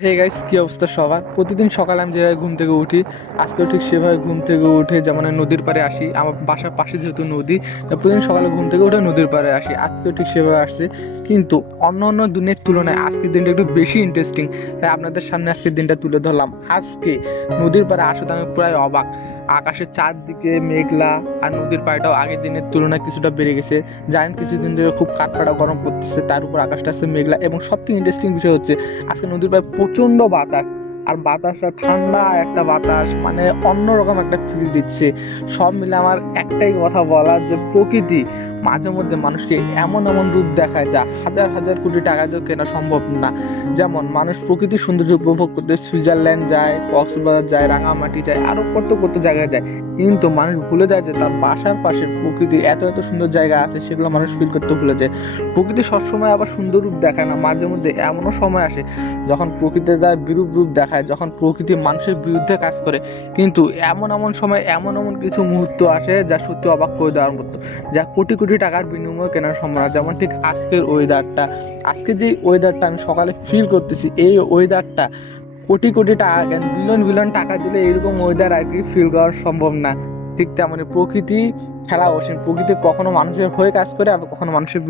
Hey guys কি অবস্থা সবার? প্রতিদিন সকালে আমি যেভাবে ঘুম থেকে উঠি, আজকেও ঠিক সেভাবে ঘুম থেকে উঠে যেমন নদীর পাড়ে আসি, আমার বাসার পাশে যেহেতু নদী প্রতিদিন সকালে ঘুম থেকে উঠে নদীর পাড়ে আসি, আজকেও ঠিক সেভাবে আসছে। কিন্তু অন্য অন্য দিনের তুলনায় আজকের দিনটা একটু বেশি ইন্টারেস্টিং তাই আপনাদের সামনে আজকের দিনটা তুলে ধরলাম। আজকে নদীর পাড়ে আসাতে আমি প্রায় অবাক। আকাশের চারদিকে মেঘলা আর নদীর পাড়টাও আগের দিনের তুলনায় কিছুটা বেড়ে গেছে। জানেন কিছুদিন ধরে খুব কাঠফাটা গরম পড়তেছে, তার উপর আকাশটা আছে মেঘলা এবং সবথেকে ইন্টারেস্টিং বিষয় হচ্ছে আজকে নদীর পাড়ে প্রচণ্ড বাতাস আর বাতাসটা ঠান্ডা একটা বাতাস মানে অন্যরকম একটা ফিল দিচ্ছে। সব মিলে আমার একটাই কথা বলার যে প্রকৃতি মাঝে মধ্যে মানুষকে এমন এমন রূপ দেখায় যা হাজার হাজার কোটি টাকা দিয়ে কেনা সম্ভব না। যেমন মানুষ প্রকৃতির সৌন্দর্য উপভোগ করতে সুইজারল্যান্ড যায়, কক্সবাজার যায়, রাঙামাটি যায়, আরও কত কত জায়গায় যায়। কিন্তু মানুষ ভুলে যায় যে তার বাসার পাশে প্রকৃতি এত এত সুন্দর জায়গা আছে সেগুলো মানুষ ফিল করতে ভুলে যায়। প্রকৃতি সবসময় আবার সুন্দর রূপ দেখায় না, মাঝে মধ্যে এমনও সময় আসে যখন প্রকৃতি তার বিরূপ রূপ দেখায়, যখন প্রকৃতি মানুষের বিরুদ্ধে কাজ করে। কিন্তু এমন এমন সময় এমন এমন কিছু মুহূর্ত আসে যা সত্যি অবাক করে দেওয়ার মতো, যা কোটি কোটি টাকার বিনিময়ে কেনার সম্ভাবনা। যেমন ঠিক আজকের ওয়েদারটা আজকে যে ওয়েদারটা আমি সকালে ফিল করতেছি, এই ওয়েদারটা কোটি কোটি টাকা বিলিয়ন বিলিয়ন টাকা দিলে এরকম ওয়েদার আর কি ফিল করা সম্ভব না। ঠিক তেমনি প্রকৃতি খেলা অসীম। প্রকৃতি কখনো মানুষের হয়ে কাজ করে আবার কখনো মানুষের